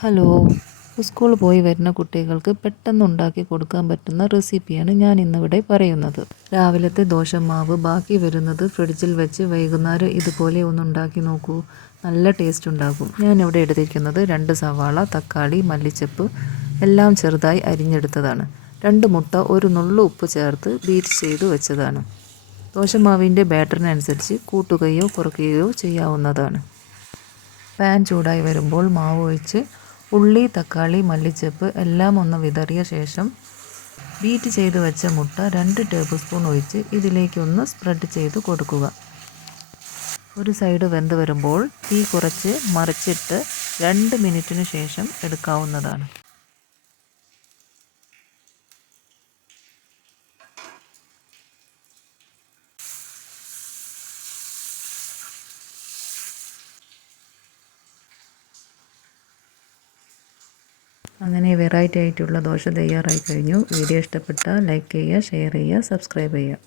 Hello, സ്കൂളിൽ പോയി വരുന്ന കുട്ടികൾക്ക് പെട്ടെന്ന് ഉണ്ടാക്കി കൊടുക്കാൻ പറ്റുന്ന റെസിപ്പിയാണ് ഞാൻ ഇന്നിവിടെ പറയുന്നത്. രാവിലത്തെ ദോശമാവ് ബാക്കി വരുന്നത് ഫ്രിഡ്ജിൽ വെച്ച് വൈകുന്നേരം ഇതുപോലെ ഒന്ന് ഉണ്ടാക്കി നോക്കൂ. നല്ല ടേസ്റ്റ് ഉണ്ടാകും. ഞാനിവിടെ എടുത്തിരിക്കുന്നത് 2 സവാള, തക്കാളി, മല്ലിച്ചപ്പ് എല്ലാം ചെറുതായി അരിഞ്ഞെടുത്തതാണ്. 2 മുട്ട, ഒരു നുള്ളു ഉപ്പ് ചേർത്ത് ബീറ്റ് ചെയ്ത് വെച്ചതാണ്. ദോശമാവിൻ്റെ ബാറ്ററിനനുസരിച്ച് കൂട്ടുകയോ കുറയ്ക്കുകയോ ചെയ്യാവുന്നതാണ്. പാൻ ചൂടായി വരുമ്പോൾ മാവ് ഒഴിച്ച് ഉള്ളി, തക്കാളി, മല്ലിച്ചപ്പ് എല്ലാം ഒന്ന് വിതറിയ ശേഷം ബീറ്റ് ചെയ്ത് വെച്ച മുട്ട 2 ടേബിൾ സ്പൂൺ ഒഴിച്ച് ഇതിലേക്കൊന്ന് സ്പ്രെഡ് ചെയ്ത് കൊടുക്കുക. ഒരു സൈഡ് വെന്ത് വരുമ്പോൾ തീ കുറച്ച് മറിച്ചിട്ട് 2 മിനിറ്റിന് ശേഷം എടുക്കാവുന്നതാണ്. അങ്ങനെ വെറൈറ്റി ആയിട്ടുള്ള ദോശ തയ്യാറായി കഴിഞ്ഞു. വീഡിയോ ഇഷ്ടപ്പെട്ടാൽ ലൈക്ക് ചെയ്യുക, ഷെയർ ചെയ്യുക, സബ്സ്ക്രൈബ് ചെയ്യുക.